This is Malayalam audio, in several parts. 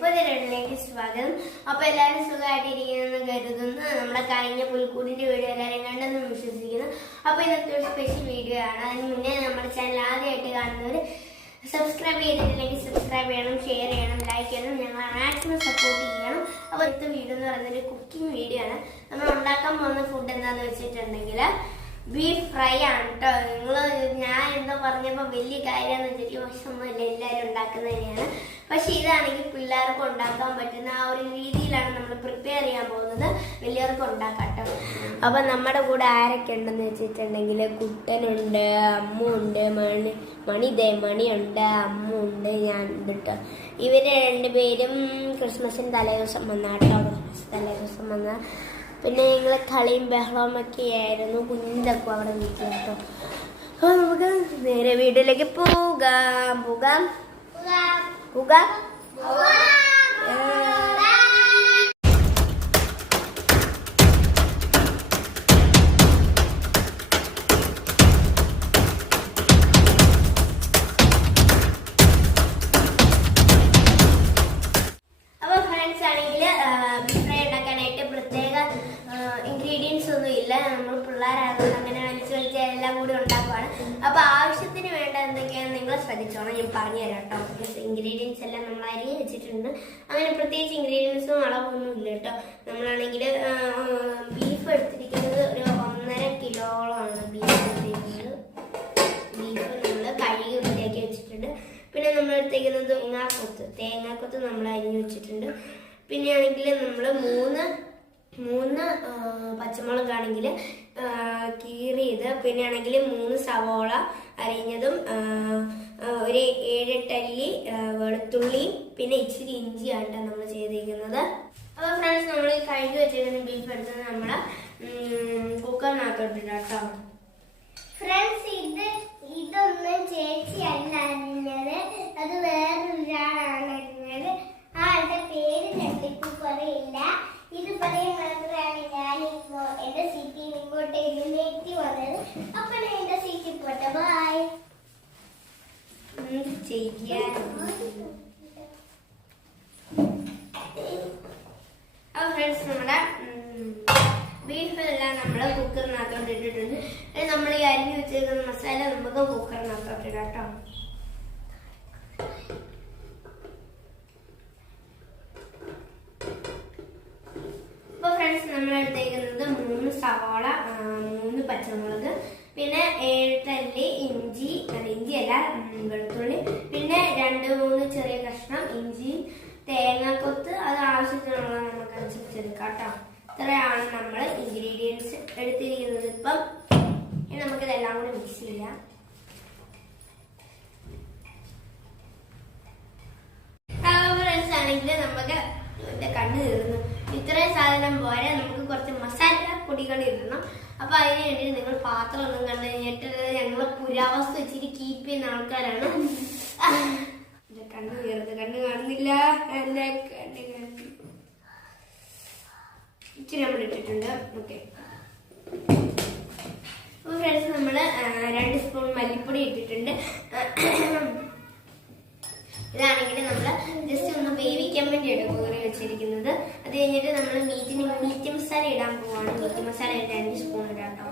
പുതിയൊരു സ്വാഗതം. അപ്പൊ എല്ലാവരും സുഖമായിട്ടിരിക്കുന്നെന്ന് കരുതുന്നു. നമ്മുടെ കഴിഞ്ഞ പുൽക്കൂടിന്റെ വീഡിയോ എല്ലാവരും കണ്ടെന്ന് വിശ്വസിക്കുന്നു. അപ്പൊ ഇന്നത്തെ ഒരു സ്പെഷ്യൽ വീഡിയോ ആണ്. അതിന് മുന്നേ നമ്മുടെ ചാനൽ ആദ്യമായിട്ട് കാണുന്നവർ സബ്സ്ക്രൈബ് ചെയ്തിട്ടില്ലെങ്കിൽ സബ്സ്ക്രൈബ് ചെയ്യണം, ഷെയർ ചെയ്യണം, ലൈക്ക് ചെയ്യണം, ഞങ്ങളെ മാക്സിമം സപ്പോർട്ട് ചെയ്യണം. അപ്പൊ ഇന്നത്തെ വീഡിയോ എന്ന് പറയുന്നത് ഒരു കുക്കിംഗ് വീഡിയോ ആണ്. നമ്മൾ ഉണ്ടാക്കാൻ പോകുന്ന ഫുഡ് എന്താന്ന് വെച്ചിട്ടുണ്ടെങ്കിൽ ബീഫ് ഫ്രൈ ആണ് കേട്ടോ. ഞാൻ എന്താ പറഞ്ഞപ്പോ വലിയ കാര്യമെന്ന് വെച്ചിട്ട് പക്ഷെ ഒന്നുമില്ല, എല്ലാവരും ഉണ്ടാക്കുന്നത് തന്നെയാണ്. പക്ഷെ ഇതാണെങ്കിൽ പിള്ളേർക്ക് ഉണ്ടാക്കാൻ പറ്റുന്ന ആ ഒരു രീതിയിലാണ് നമ്മൾ പ്രിപ്പയർ ചെയ്യാൻ പോകുന്നത്. വലിയവർക്ക് ഉണ്ടാക്കാം കേട്ടോ. അപ്പൊ നമ്മുടെ കൂടെ ആരൊക്കെ ഉണ്ടെന്ന് വെച്ചിട്ടുണ്ടെങ്കിൽ കുട്ടനുണ്ട്, അമ്മുണ്ട്, മണിയുണ്ട്, അമ്മുണ്ട്, ഞാൻ ഉണ്ട് കേട്ടോ. ഇവര് രണ്ടുപേരും ക്രിസ്മസിന് തലേദിവസം വന്ന കേട്ടോ. തലേദിവസം വന്ന പിന്നെ ഞങ്ങള് കളിയും ബഹളവും ഒക്കെ ആയിരുന്നു. കുഞ്ഞിതൊക്കെ അവിടെ വീട്ടിൽ കേട്ടോ. അപ്പൊ നമുക്ക് നേരെ വീട്ടിലേക്ക് പോകാം. അപ്പൊ ഫ്രണ്ട്സ് ആണെങ്കിൽ ബീഫ് ഫ്രൈ ഉണ്ടാക്കാനായിട്ട് പ്രത്യേക ഇൻഗ്രീഡിയൻസ് ഒന്നും ഇല്ല. നമ്മൾ പിള്ളേരായതുകൊണ്ട് അങ്ങനെ വലിച്ച് എല്ലാം കൂടി ഉണ്ടാക്കുവാണ്. അപ്പൊ ആവശ്യത്തിന് വേണ്ട എന്തൊക്കെയാണെന്ന് നിങ്ങൾ ശ്രദ്ധിച്ചോണം, ഞാൻ പറഞ്ഞു തരാം കേട്ടോ. ഇൻഗ്രീഡിയൻസ് എല്ലാം നമ്മൾ അരിഞ്ഞ് വെച്ചിട്ടുണ്ട്. അങ്ങനെ പ്രത്യേകിച്ച് ഇൻഗ്രീഡിയൻസും അളവൊന്നും ഇല്ല കേട്ടോ. നമ്മളാണെങ്കിൽ ബീഫ് എടുത്തിരിക്കുന്നത് ഒരു 1.5 കിലോളാണ് ബീഫ് എടുത്തിരിക്കുന്നത്. ബീഫ് നമ്മൾ കഴുകി വൃത്തിയാക്കി വെച്ചിട്ടുണ്ട്. പിന്നെ നമ്മൾ എടുത്തേക്കുന്നത് തേങ്ങാക്കൊത്ത് നമ്മൾ അരിഞ്ഞ് വെച്ചിട്ടുണ്ട്. പിന്നെ ആണെങ്കിൽ നമ്മൾ മൂന്ന് പച്ചമുളകാണെങ്കിൽ കീറിയത്, പിന്നെ ആണെങ്കിൽ 3 സവോള അരിഞ്ഞതും, ഒരു 7-8 അല്ലി വെളുത്തുള്ളി, പിന്നെ ഇച്ചിരി ഇഞ്ചിയാണ് നമ്മൾ ചെയ്തിരിക്കുന്നത്. അപ്പോൾ ഫ്രണ്ട്സ്, നമ്മൾ കഴുകി വെച്ചിരുന്ന ബീഫ് എടുത്തത് നമ്മള് കുക്കറിനകത്തോട്ടില്ല കേട്ടോ. ഫ്രണ്ട്സ്, ഇതൊന്നും ചേച്ചിയല്ല അരിഞ്ഞത്, അത് വേറൊരാളാണ് അരിഞ്ഞത്. ആളുടെ പേര് ഞെട്ടിപ്പ് പറയില്ല. ഇത് പറയാൻ മാത്രമാണ് ഞാനിപ്പോ എന്റെ സീറ്റിൽ ഇങ്ങോട്ട് എഴുന്നേറ്റി വന്നത്. അപ്പൊ ഞാൻ എന്റെ സീറ്റിൽ പോട്ടെ. ബൈ. അപ്പോൾ ഫ്രണ്ട്സ്, നമ്മുടെ ബീഫ് എല്ലാം നമ്മൾ കുക്കറിനകത്തോട്ട് ഇട്ടിട്ടുണ്ട്. നമ്മൾ ഈ അരിഞ്ഞു വെച്ചിരിക്കുന്ന മസാല നമുക്ക് കുക്കറിനകത്തോട്ട് ഇടാം കേട്ടോ. അപ്പോൾ ഫ്രണ്ട്സ്, നമ്മൾ എടുത്തേക്കുന്നത് 3 സവാള, 3 പച്ചമുളക്, പിന്നെ 7 അല്ലി ഇഞ്ചിയല്ല വെളുത്തുള്ളി, പിന്നെ 2-3 ചെറിയ കഷ്ണം ഇഞ്ചി, തേങ്ങാക്കൊത്ത്, അത് ആവശ്യത്തിനുള്ള നമുക്ക് അനുസരിച്ചെടുക്കാം കേട്ടോ. ഇത്രയാണ് നമ്മൾ ഇൻഗ്രീഡിയൻസ് എടുത്തിരിക്കുന്നത്. ഇപ്പം നമുക്കിതെല്ലാം കൂടി മിക്സ് ചെയ്യാം. ഫ്രണ്ട്സ് ആണെങ്കിൽ നമുക്ക് കണ്ണു തീർന്നു. ഇത്രയും സാധനം പോരെ, നമുക്ക് കുറച്ച് മസാല പൊടികൾ ഇടണം. അപ്പൊ അതിന് വേണ്ടി നിങ്ങൾ പാത്രം ഒന്നും കണ്ടു കഴിഞ്ഞിട്ട് ഞങ്ങള് പുരാവസ്തു വെച്ചിട്ട് കീപ്പ് ചെയ്യുന്ന ആൾക്കാരാണ്. കണ്ണു കാണുന്നില്ല, എന്റെ കണ്ണ് ഇച്ചിരി നമ്മൾ ഇട്ടിട്ടുണ്ട്. ഓക്കെ. അപ്പൊ ഫ്രണ്ട്സ്, നമ്മള് 2 സ്പൂൺ മല്ലിപ്പൊടി ഇട്ടിട്ടുണ്ട്. ഇതാണെങ്കിൽ നമ്മൾ ജസ്റ്റ് ഒന്ന് വേവിക്കാൻ വേണ്ടിയാണ് കുക്കറി വെച്ചിരിക്കുന്നത്. അത് കഴിഞ്ഞിട്ട് നമ്മൾ മീറ്റ് മസാല ഇടാൻ പോവാണ്. മീറ്റ് മസാല 2 സ്പൂൺ ഇടാം കേട്ടോ.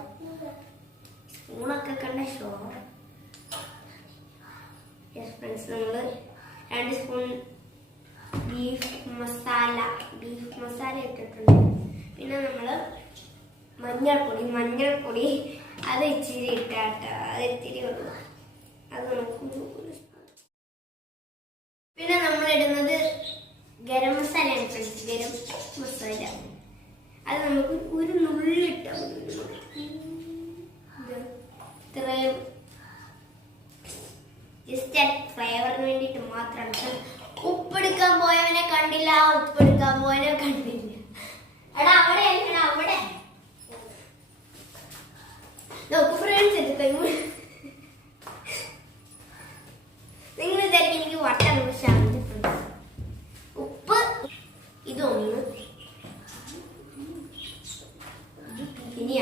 സ്പൂണൊക്കെ കണ്ട ഷോ. യെസ് ഫ്രണ്ട്സ്, നമ്മൾ 2 സ്പൂൺ ബീഫ് മസാല ഇട്ടിട്ടുണ്ട്. പിന്നെ നമ്മൾ മഞ്ഞൾപ്പൊടി അത് ഇച്ചിരി ഇട്ടാട്ടോ. അത് ഇത്തിരി ഉള്ളു, അത് നമുക്ക്. പിന്നെ നമ്മൾ ഇടുന്നത് ഗരം മസാലയാണ് ഫ്രണ്ട്സ്. ഗരം മസാല അത് നമുക്ക് ഒരു നുള്ളിട്ടാൽ ഇത്രയും ജസ്റ്റ് ഫ്ലേവറിന് വേണ്ടിയിട്ട് മാത്രമാണ്. ഉപ്പെടുക്കാൻ പോയവനെ കണ്ടില്ല. എടാ അവിടെ നോക്ക് ഫ്രണ്ട്സ്, നിങ്ങൾ വിചാരിക്കും എനിക്ക് വട്ടാണ്, പക്ഷെ ഉപ്പ് ഇതൊന്ന് ഇനി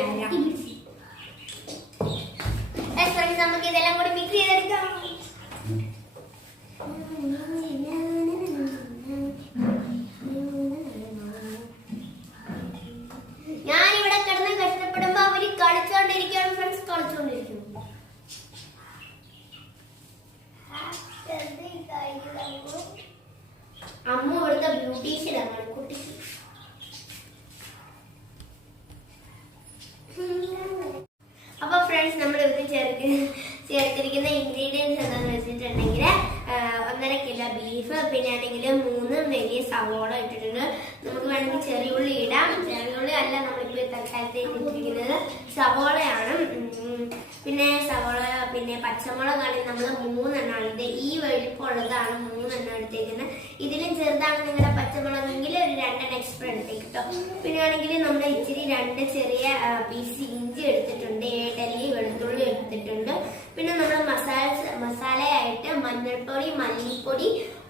നമുക്ക് ഇതെല്ലാം കൂടി മിക്സ് ചെയ്തെടുക്കാം. അമ്മ ഇവിടുത്തെ ബ്യൂട്ടീഷ്യനാണ് കുട്ടി. അപ്പൊ ഫ്രണ്ട്സ്, നമ്മൾ ഇവിടെ ചേർത്തിരിക്കുന്ന ഇൻഗ്രീഡിയൻസ് എന്താണെന്ന് വെച്ചിട്ടുണ്ടെങ്കിൽ 1.5 കിലോ ബീഫ്, പിന്നെ ആണെങ്കിൽ 3 വലിയ സവോള ഇട്ടിട്ടുണ്ട്. നമുക്ക് വേണമെങ്കിൽ ചെറിയുള്ളി ഇടാം. ചെറിയുള്ളി അല്ല നമ്മളിപ്പോൾ തൽക്കാലത്തേക്ക് ഇട്ടിരിക്കുന്നത്, സവോളയാണ്. പിന്നെ സവോള, പിന്നെ പച്ചമുളകാണെങ്കിൽ നമ്മൾ 3 എണ്ണമാണ്. ഇത് ഈ വെളുപ്പുള്ളതാണ് 3 എണ്ണം എടുത്തേക്കുന്നത്. ഇതിലും ചെറുതാണ് നിങ്ങളുടെ പച്ചമുളകെങ്കിൽ ഒരു 2 എണ്ണം എക്സ്ട്രാ എടുത്തേക്ക് കേട്ടോ. പിന്നെ ആണെങ്കിൽ നമ്മൾ ഇച്ചിരി 2 ചെറിയ പീസ് ഇഞ്ചി എടുത്തിട്ടുണ്ട്, 7 അല്ലി വെളുത്തുള്ളി എടുത്തിട്ടുണ്ട്. പിന്നെ നമ്മൾ മസാലയായിട്ട് മഞ്ഞൾപ്പൊടി, മല്ലിപ്പൊടി,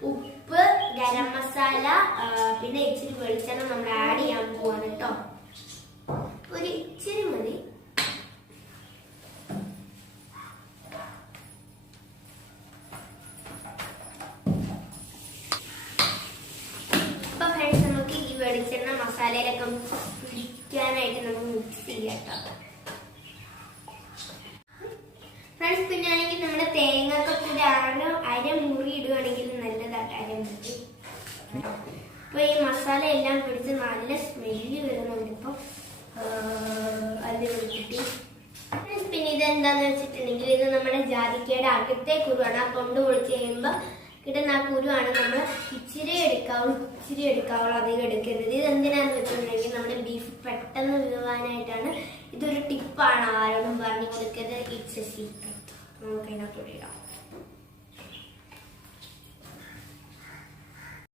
ഉപ്പ്, ഗരം മസാല, പിന്നെ ഇച്ചിരി വെളിച്ചെണ്ണ നമ്മൾ ആഡ് ചെയ്യാൻ പോവാണ് കേട്ടോ. ഒരു ഇച്ചിരി മതി. അപ്പൊ ഫ്രണ്ട്സ്, നമുക്ക് ഈ വെളിച്ചെണ്ണ മസാലയിലൊക്കെ പിടിക്കാനായിട്ട് നമുക്ക് മിക്സ് ചെയ്യാം കേട്ടോ. ഫ്രണ്ട്സ്, പിന്നെ ആണെങ്കിൽ നമ്മുടെ തേങ്ങയൊക്കെ കൂടി അരമുറി ഇടുകയാണെങ്കിൽ നല്ലതായിട്ട് അരമുറി. അപ്പൊ ഈ മസാല എല്ലാം പിടിച്ച് നല്ല സ്മെല്ല് വരുന്നുണ്ട് ഇപ്പൊ അതിൽ കിട്ടി. പിന്നെ ഇതെന്താന്ന് വെച്ചിട്ടുണ്ടെങ്കിൽ ഇത് നമ്മുടെ ജാതിക്കയുടെ അകത്തെ കുരുവാണ്. ആ തൊണ്ട് പൊളിച്ച് കഴിയുമ്പോൾ കിട്ടുന്ന ആ കുരുവാണ്. നമ്മൾ ഇച്ചിരി എടുക്കാവുള്ളൂ, അധികം എടുക്കരുത്. ഇത് എന്തിനാന്ന് വെച്ചിട്ടുണ്ടെങ്കിൽ നമ്മുടെ ബീഫ് പെട്ടെന്ന് വേവാനായിട്ടാണ്. ഇതൊരു ടിപ്പാണ്, ആരോടും പറഞ്ഞു കൊടുക്കരുത്. It's A secret. നമുക്ക് അതിനകത്തോടെ ഇടാം.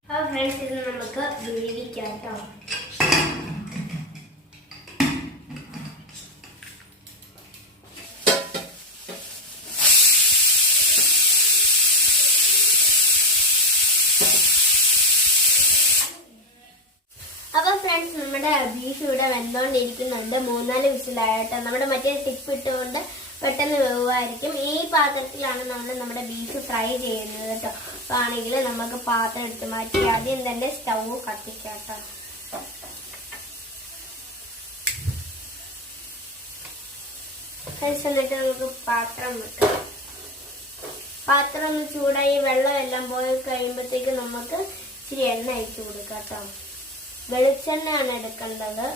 അപ്പോൾ ഫ്രണ്ട്സ്, ഇത് നമുക്ക് വേവിക്കാം കേട്ടോ. അപ്പൊ ഫ്രണ്ട്സ്, നമ്മുടെ ബീഫ് ഇവിടെ വെന്തോണ്ടിരിക്കുന്നുണ്ട്. 3-4 വിസിലായിട്ട് നമ്മുടെ മറ്റേ ടിപ്പ് ഇട്ടുകൊണ്ട് പെട്ടെന്ന് വേവായിരിക്കും. ഈ പാത്രത്തിലാണ് നമ്മൾ നമ്മുടെ ബീഫ് ഫ്രൈ ചെയ്യുന്നത് കേട്ടോ. അപ്പൊ ആണെങ്കിൽ നമുക്ക് പാത്രം എടുത്ത് മാറ്റി ആദ്യം തന്നെ സ്റ്റൗ കത്തിക്കാം കേട്ടോ. എന്നിട്ട് നമുക്ക് പാത്രം വെക്കാം. പാത്രം ഒന്ന് ചൂടായി വെള്ളം എല്ലാം പോയി കഴിയുമ്പോഴത്തേക്ക് നമുക്ക് ഇച്ചിരി എണ്ണ ഒഴിച്ചു കൊടുക്കാം കേട്ടോ. വെളിച്ചെണ്ണയാണ് എടുക്കേണ്ടത്.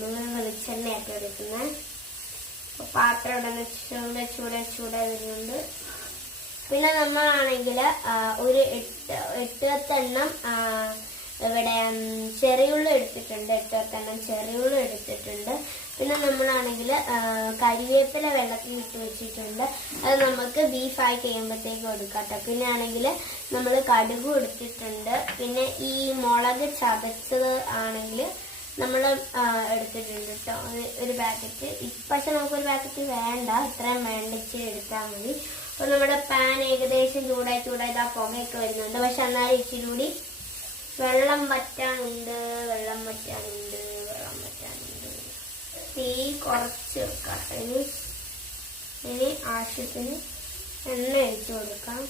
നിങ്ങൾ വെളിച്ചെണ്ണയായിട്ട് എടുക്കുന്നത്. പാത്രം ഇവിടെ ചൂടായി വരുന്നുണ്ട്. പിന്നെ നമ്മളാണെങ്കിൽ ഒരു 8-10 എണ്ണം ഇവിടെ ചെറിയുള്ളി എടുത്തിട്ടുണ്ട്. 8-10 എണ്ണം ചെറിയുള്ളി എടുത്തിട്ടുണ്ട്. പിന്നെ നമ്മളാണെങ്കിൽ കരിവേപ്പില വെള്ളത്തിൽ ഇട്ട് വെച്ചിട്ടുണ്ട്. അത് നമുക്ക് ബീഫായി കഴിയുമ്പോഴത്തേക്ക് കൊടുക്കാം കേട്ടോ. പിന്നെ ആണെങ്കിൽ നമ്മൾ കടുക് എടുത്തിട്ടുണ്ട്. പിന്നെ ഈ മുളക് ചതച്ചത് ആണെങ്കിൽ നമ്മൾ എടുത്തിട്ടുണ്ട് കേട്ടോ, ഒരു പാക്കറ്റ്. പക്ഷെ നമുക്കൊരു പാക്കറ്റ് വേണ്ട, ഇത്രയും വേണ്ട, ഇച്ചിരി എടുത്താൽ മതി. അപ്പോൾ നമ്മുടെ പാൻ ഏകദേശം ചൂടായി ഇതാ പുകയൊക്കെ വരുന്നുണ്ട്. പക്ഷെ എന്നാലും ഇച്ചിരി കൂടി വെള്ളം വറ്റാനുണ്ട്. തീ കുറച്ച് വെക്കാം. ഇനി ആവശ്യത്തിന് എണ്ണ ഒഴിച്ചു കൊടുക്കാം.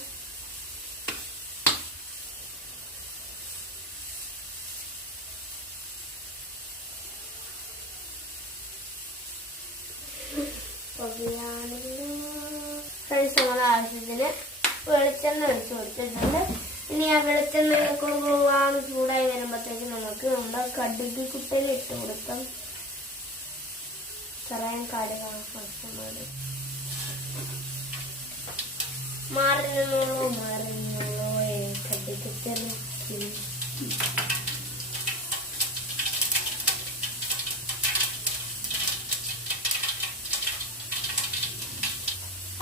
ഫ്രണ്ട്സ്, നമ്മുടെ ആവശ്യത്തിന് വെളിച്ചെണ്ണ ഒഴിച്ചു കൊടുത്തിട്ടുണ്ട്. ഇനി ആ വെളിച്ചെണ്ണയൊക്കെ പോവാണ് ചൂടായി വരുമ്പോഴത്തേക്ക് നമുക്ക് നമ്മുടെ കടുക് കുട്ടയിൽ ഇട്ട് കൊടുക്കാം. ചെറിയ കടുകാണ് ആവശ്യമാണ്. മാറുന്നുള്ളൂ കടുക് ചെറിയ.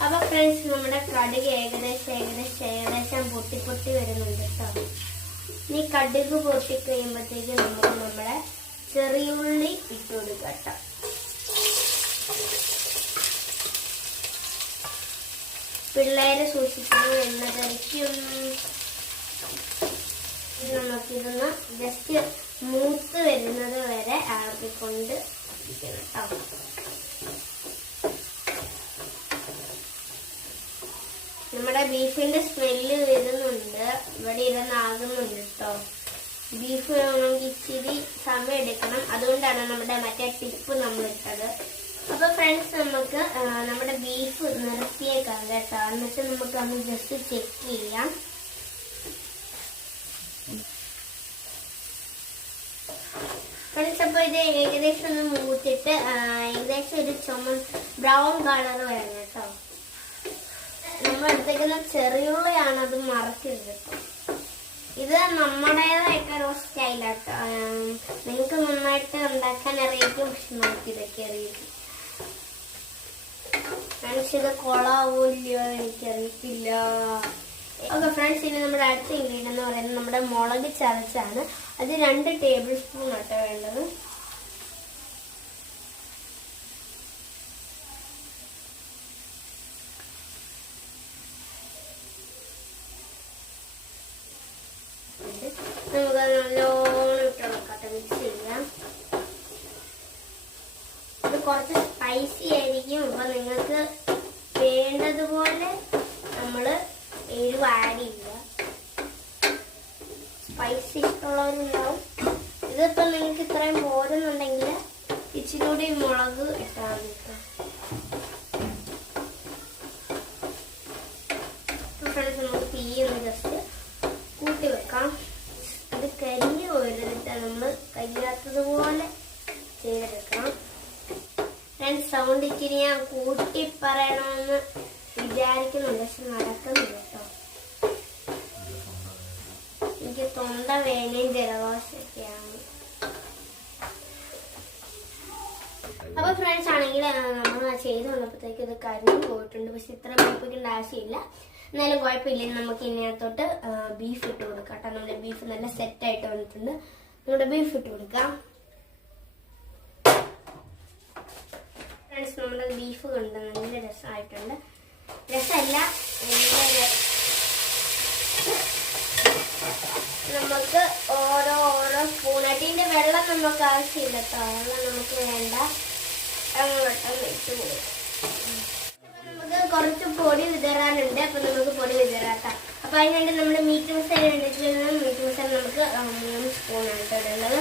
അപ്പൊ ഫ്രണ്ട്സ്, നമ്മുടെ കടുക് ഏകദേശം പൊട്ടി വരുന്നുണ്ട് കേട്ടോ. ഇനി കടുക് പൊട്ടി കഴിയുമ്പോഴത്തേക്ക് നമുക്ക് നമ്മുടെ ചെറിയുള്ളി ഇട്ട് കൊടുക്കാം കേട്ടോ. പിള്ളേരെ സൂക്ഷിക്കുന്നു എണ്ണ തെറിക്കും. നമുക്കിതൊന്ന് ജസ്റ്റ് മൂത്ത് വരുന്നത് വരെ ആക്കിക്കൊണ്ട് ഇരിക്കണം കേട്ടോ. നമ്മുടെ ബീഫിന്റെ സ്മെല്ല് വരുന്നുണ്ട്, ഇവിടെ ഇരുന്നാകുന്നുണ്ട് കേട്ടോ. ബീഫ് വേണമെങ്കിൽ ഇച്ചിരി സമയം എടുക്കണം, അതുകൊണ്ടാണ് നമ്മുടെ മറ്റേ ടിപ്പ് നമ്മൾ ഇട്ടത്. അപ്പൊ ഫ്രണ്ട്സ്, നമുക്ക് നമ്മുടെ ബീഫ് നിർത്തിയേക്കാം കേട്ടോ. എന്നിട്ട് നമുക്ക് ഒന്ന് ജസ്റ്റ് ചെക്ക് ചെയ്യാം. അപ്പൊ ഇത് ഏകദേശം ഒന്ന് മൂത്തിട്ട് ഏകദേശം ഒരു ബ്രൗൺ കളർ വരണം കേട്ടോ. നമ്മൾ എടുത്തേക്കുന്ന ചെറിയുള്ളിയാണ്, അത് മറക്കരുത് കേട്ടോ. ഇത് നമ്മുടേതായിട്ട് ഒരു സ്റ്റൈലാട്ടോ. നിങ്ങൾക്ക് നന്നായിട്ട് ഉണ്ടാക്കാൻ അറിയിക്കും, പക്ഷെ നമുക്ക് ഇതൊക്കെ അറിയിക്കും. ഫ്രണ്ട്സ് ഇത് കൊളാവൂല്ലോ എനിക്കറിയത്തില്ല. ഓക്കെ ഫ്രണ്ട്സ്, ഇനി നമ്മുടെ അടുത്ത ഇൻഗ്രീഡിയൻ്റ് എന്ന് പറയുന്നത് നമ്മുടെ മുളക് ചതച്ചാണ്. അത് 2 ടേബിൾ സ്പൂൺ ആട്ടോ വേണ്ടത്. നമുക്ക് നല്ലോണം ഇട്ടുകൊടുക്കട്ടെ, മിക്സ് ചെയ്യാം. ഇത് കുറച്ച് സ്പൈസി ആയിരിക്കും. അപ്പൊ നിങ്ങൾക്ക് വേണ്ടതുപോലെ നമ്മൾ എരിവ് ആഡ് ചെയ്യുക. സ്പൈസി ഇഷ്ടമുള്ളവരുണ്ടാവും. ഇതിപ്പോ നിങ്ങൾക്ക് ഇത്രയും പോരുന്നുണ്ടെങ്കിൽ ഇച്ചിരി കൂടി മുളക് ഇട്ടാൽ മതി. ഫ്രണ്ട്സ്, നമുക്ക് തീ ഒന്ന് ജസ്റ്റ് കൂട്ടി വെക്കാം. ഇത് കരിഞ്ഞു പോയിട്ട് നമ്മൾ കരിയാത്തതുപോലെ ചെയ്തെടുക്കണം. ഫ്രണ്ട്സ്, സൗണ്ട് ഇച്ചിരി ഞാൻ കൂട്ടി പറയണമെന്ന് വിചാരിക്കുന്നുണ്ട്, പക്ഷെ നടക്കുന്നില്ല കേട്ടോ. എനിക്ക് തൊണ്ട വേനയും ജലദോഷമൊക്കെയാണ്. അപ്പൊ ഫ്രണ്ട്സ് ആണെങ്കിൽ നമ്മൾ ചെയ്ത് വന്നപ്പോഴത്തേക്ക് ഇത് കരിഞ്ഞു പോയിട്ടുണ്ട്. പക്ഷെ ഇത്ര വേപ്പിക്കേണ്ട ആവശ്യമില്ല. എന്നാലും കുഴപ്പമില്ല. നമുക്ക് ഇതിനകത്തോട്ട് ബീഫ് ഇട്ട് കൊടുക്കാം കേട്ടോ. നമ്മുടെ ബീഫ് നല്ല സെറ്റായിട്ട് വന്നിട്ടുണ്ട്. നമ്മുടെ ബീഫ് ഇട്ട് കൊടുക്കാം. ഫ്രണ്ട്സ്, നമ്മുടെ ബീഫ് കൊണ്ട് നല്ല രസമായിട്ടുണ്ട്. രസമല്ല, നമുക്ക് ഓരോ സ്പൂണായിട്ട് ഇതിന്റെ വെള്ളം നമുക്ക് ആവശ്യമില്ല കേട്ടോ. വെള്ളം നമുക്ക് വേണ്ട. വെട്ടം ഇട്ട് കൊടുക്കാം. നമുക്ക് കുറച്ച് പൊടി വിതറാനുണ്ട്. അപ്പൊ നമുക്ക് പൊടി വിതറാക്കാം. അപ്പൊ അതിനുവേണ്ടി നമ്മുടെ മീറ്റ് മസാല വേണ്ടിയിട്ടുള്ള മീറ്റ് മസാല നമുക്ക് 3 സ്പൂണാണ് ഇട്ടുള്ളത്.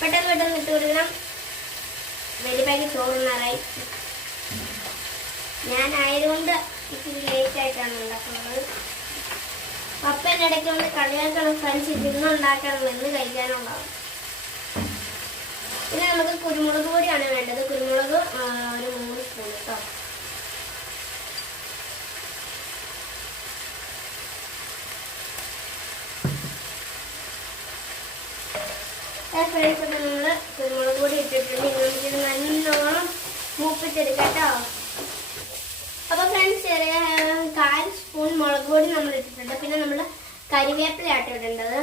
പെട്ടെന്ന് ഇട്ട് കൊടുക്കണം. വലിയ ചോറുന്നാറായി. ഞാനായതുകൊണ്ട് ഇച്ചിരി ലേറ്റ് ആയിട്ടാണ് ഉണ്ടാക്കുന്നത്. പപ്പൻ്റെ ഇടയ്ക്ക് കൊണ്ട് കളിയാക്കണം ഫ്രണ്ട്സ്, ഇന്നുണ്ടാക്കണം എന്ന് കഴിക്കാനുണ്ടാവും. പിന്നെ നമുക്ക് കുരുമുളക് പൊടിയാണ് വേണ്ടത്. കുരുമുളക് ഒരു 3 സ്പൂൺ കേട്ടോ. ഫ്രണ്ട്സ്, അപ്പം നമ്മൾ കുരുമുളക് പൊടി ഇട്ടിട്ടുണ്ട്. നമുക്കിത് നല്ലോണം മൂപ്പിച്ചെടുക്കാം കേട്ടോ. അപ്പൊ ഫ്രണ്ട്സ്, 1/4 സ്പൂൺ മുളക് പൊടി നമ്മൾ ഇട്ടിട്ടുണ്ട്. പിന്നെ നമ്മൾ കരിവേപ്പിലയാട്ടോ ഇടേണ്ടത്.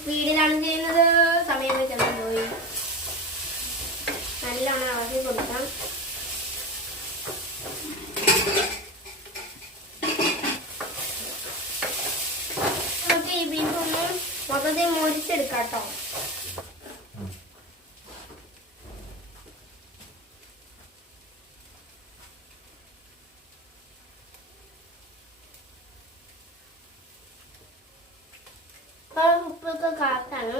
സ്പീഡിലാണ് ചെയ്യുന്നത്, സമയം വെച്ചാൽ പോയി. നല്ലോണം ഇളക്കി കൊടുക്കാം. നമുക്ക് ഈ ബീഫ് ഒന്ന് മൊത്തത്തിൽ മുറിച്ചെടുക്കാം കേട്ടോ. ഉപ്പൊക്കെ കറക്റ്റാണ്.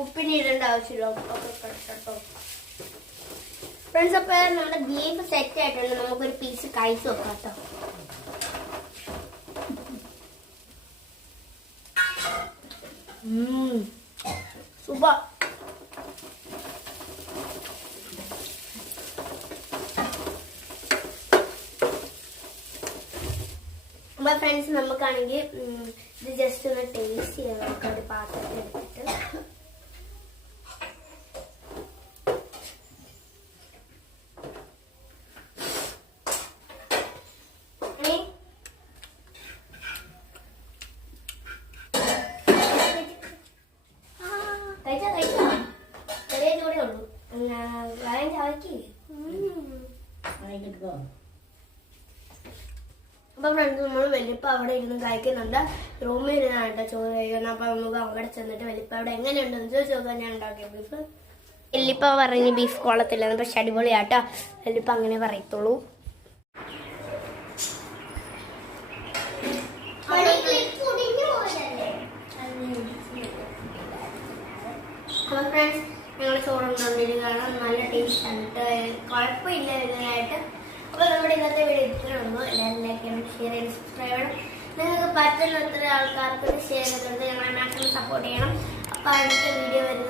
ഉപ്പിന് ഇടേണ്ട ആവശ്യമില്ല. ഉപ്പൊക്കെ കേട്ടോ ഫ്രണ്ട്സ്. അപ്പൊ നമ്മുടെ ബീഫ് സെറ്റ് ആയിട്ടുണ്ട്. നമുക്കൊരു പീസ് കഴിച്ചു നോക്കാം കേട്ടോ. സൂപ്പർ. അപ്പൊ ഫ്രണ്ട്സ്, നമുക്കാണെങ്കിൽ ഇത് ജസ്റ്റ് ഒന്ന് ടേസ്റ്റ് ചെയ്യാൻ നോക്കാം. ഒരു പാത്രത്തിൽ എടുത്തിട്ട് കഴിച്ചാ ചെറിയ ചൂടേ ഉള്ളൂ. അപ്പൊ ഫ്രണ്ട്സ്, നമ്മൾ വെല്ലിപ്പ അവിടെ ഇരുന്ന് കഴിക്കുന്നുണ്ട്. റൂമിൽ ഇരുന്നാണ് കേട്ടോ ചോറ് കഴിക്കുന്നത്. അപ്പൊ നമുക്ക് അവിടെ ചെന്നിട്ട് വെല്ലിപ്പ അവിടെ എങ്ങനെയുണ്ടെന്ന് ചോദിച്ചാൽ ഞാൻ ഉണ്ടാക്കിയ ബീഫ്. വെല്ലിപ്പ പറഞ്ഞ് ബീഫ് കൊള്ളത്തില്ലെന്ന്, പക്ഷെ അടിപൊളിയാട്ടോ. വെല്ലിപ്പ അങ്ങനെ പറയത്തുള്ളൂ. അപ്പൊ ഫ്രണ്ട്സ്, ഞങ്ങൾ ചോറുണ്ടാകുന്നതിനാണ് നല്ല ടേസ്റ്റ് ആണ്. കുഴപ്പമില്ല ഇതിനായിട്ട്. അപ്പോൾ നമ്മുടെ ഇന്നത്തെ വീഡിയോ ഇത്രയുള്ളൂ. എല്ലാവരും ലൈക്ക് ചെയ്യണം, ഷെയർ ചെയ്യണം, സബ്സ്ക്രൈബ് ചെയ്യണം. നിങ്ങൾക്ക് പറ്റുന്നത്ര ആൾക്കാർക്ക് ഷെയർ ചെയ്തിട്ട് ഞങ്ങളെ മാക്സിമം സപ്പോർട്ട് ചെയ്യണം. അപ്പൊ അടുത്ത വീഡിയോ വരുന്നത്